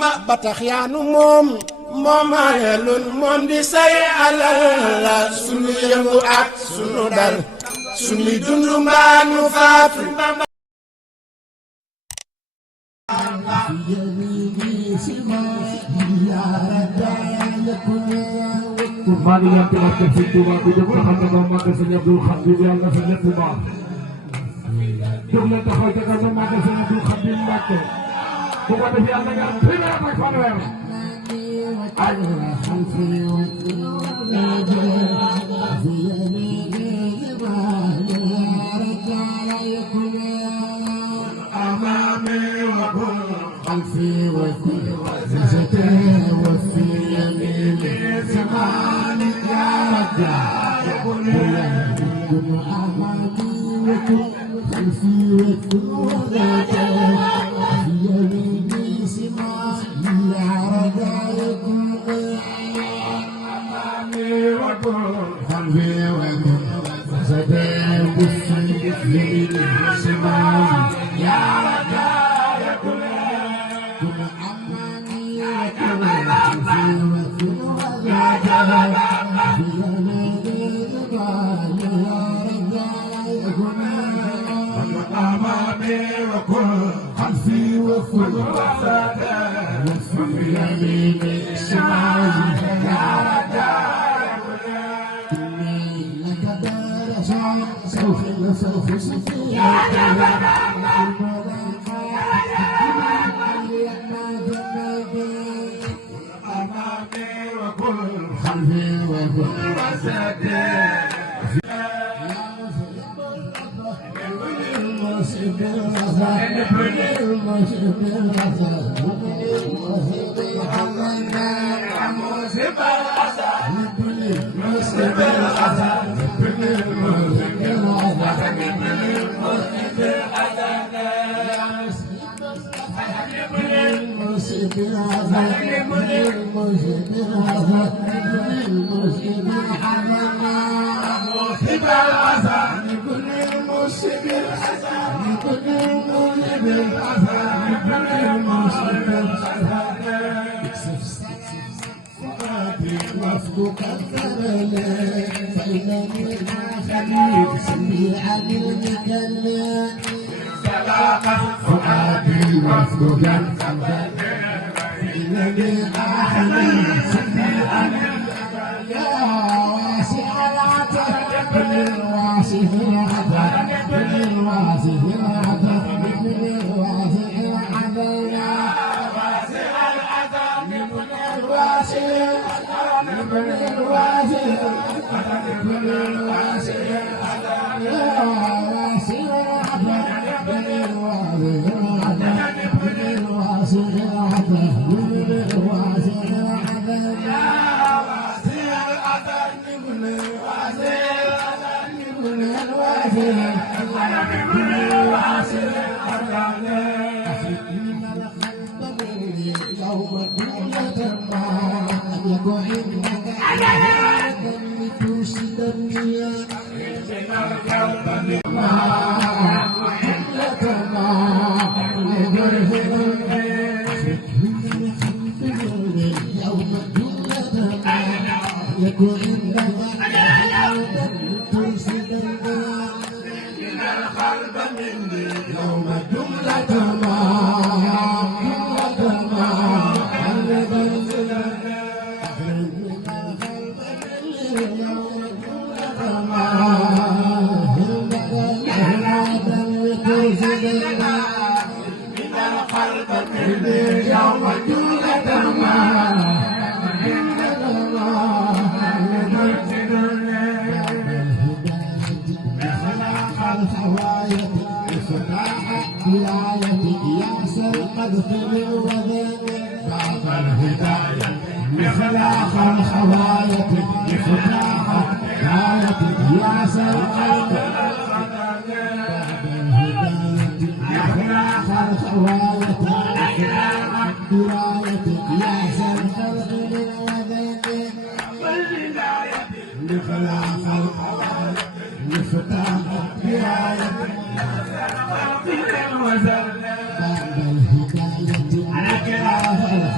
ba tax yaanu moom moomaayalun moom di say alal la sunu yëngu ak sunu dal sunu dundu mbaa nu faatu maa ngi leen di wax ci Sëñ Tuubaa bi dem taxaw na ba màgg Sëñ Abdul Xaadir yàlla sa lépp baax jóg leen taxaw ca kaw ba màgg Sëñ Abdul Xaadir Mbàkke bu ko def yàlla nga am téeméer ak fanweer خلفي وكل وزتي وفي يميني زماني يا رجال كل أمامي وكل خلفي وكل وزتي وفي يميني زماني يا رجال كل أمامي وكل خلفي وكل وزتي وفي يميني زماني يا رجال خلفي وكل وسادة وفي يميني شمالي يا رجال إني لك درجة سوف يا خلفي وكل وسادة وفدك الثمن فإنني خليل سميع المكلم سلاقة فؤادي وفدك الثمن فإنني خليل سميع المكلم يا واسع العطر بالواسع العطر بالواسع العطر بالواسع العطر يا واسع العطر بالواسع مخلاق الخوايط بفتاح غايتك يا سلام بعد الهداية مخلاق الخوايط درايتك يا سلام مخلاق الخوايط بفتاح غايتك بعد الهداية مخلاق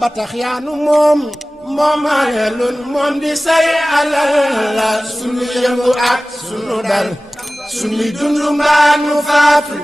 ba tax yaanu moom moomaayalun moom di say alal la sunu yëngu ak sunu dal sunu dundu mbaa nu faatu